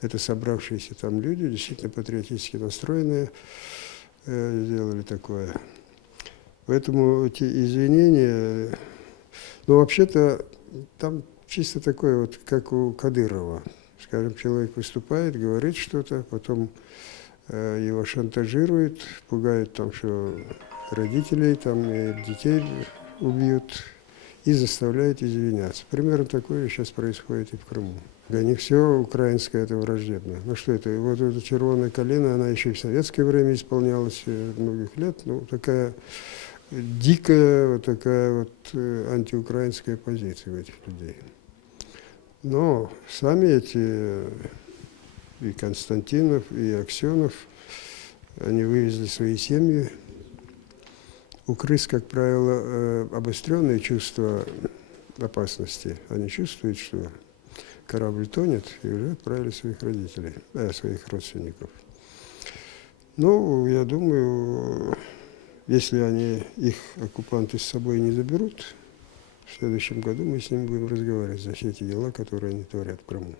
это собравшиеся там люди, действительно патриотически настроенные, сделали такое. Поэтому эти извинения, ну, вообще-то, там чисто такое вот, как у Кадырова. Скажем, человек выступает, говорит что-то, потом его шантажируют, пугают там, что родителей там и детей убьют, и заставляют извиняться. Примерно такое сейчас происходит и в Крыму. Для них все украинское это враждебно. Ну что это, вот эта червоная калина, она еще и в советское время исполнялась многих лет, ну такая дикая, вот такая вот антиукраинская позиция у этих людей. Но сами эти и Константинов, и Аксенов, они вывезли свои семьи. У крыс, как правило, обостренные чувства опасности. Они чувствуют, что корабль тонет, и уже отправили своих родителей, своих родственников. Ну, я думаю, если они, их оккупанты с собой не заберут, в следующем году мы с ними будем разговаривать за все эти дела, которые они творят в Крыму.